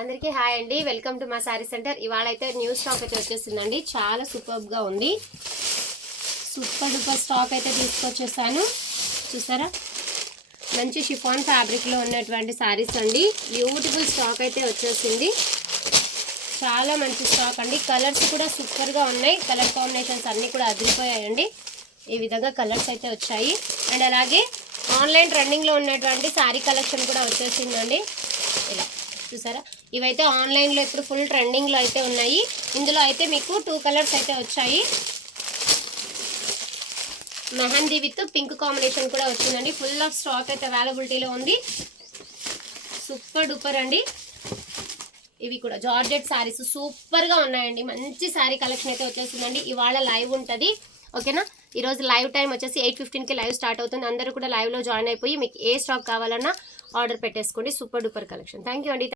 అందరికీ హాయ్ అండి, welcome to మా శారీ సెంటర్. ఇవాళ అయితే న్యూ స్టాక్ అయితే వచ్చేసిందండి. చాలా సూపర్గా ఉంది. సూపర్ డూపర్ స్టాక్ అయితే తీసుకొచ్చేసాను. చూసారా, మంచి షిఫాన్ ఫ్యాబ్రిక్లో ఉన్నటువంటి శారీస్ అండి. బ్యూటిఫుల్ స్టాక్ అయితే వచ్చేసింది. చాలా మంచి స్టాక్ అండి. కలర్స్ కూడా సూపర్గా ఉన్నాయి. కలర్ కాంబినేషన్స్ అన్నీ కూడా అదిరిపోయాయండి. ఈ విధంగా కలర్స్ అయితే వచ్చాయి. అండ్ అలాగే ఆన్లైన్ ట్రెండింగ్లో ఉన్నటువంటి శారీ కలెక్షన్ కూడా వచ్చేసిందండి. ఇలా చూసారా, ఇవైతే ఆన్లైన్లో ఇప్పుడు ఫుల్ ట్రెండింగ్లో అయితే ఉన్నాయి. ఇందులో అయితే మీకు 2 కలర్స్ అయితే వచ్చాయి. మెహందీ విత్ పింక్ కాంబినేషన్ కూడా వచ్చిందండి. ఫుల్ ఆఫ్ స్టాక్ అయితే అవైలబిలిటీలో ఉంది. సూపర్ డూపర్ అండి. ఇవి కూడా జార్జెట్ శారీస్ సూపర్గా ఉన్నాయండి. మంచి శారీ కలెక్షన్ అయితే వచ్చేసిందండి. ఇవాళ లైవ్ ఉంటుంది, ఓకేనా. ఈరోజు లైవ్ టైం వచ్చేసి 8:15కి లైవ్ స్టార్ట్ అవుతుంది. అందరూ కూడా లైవ్లో జాయిన్ అయిపోయి మీకు ఏ స్టాక్ కావాలన్నా ఆర్డర్ పెట్టేసుకోండి. Super duper collection. Thank you అండి.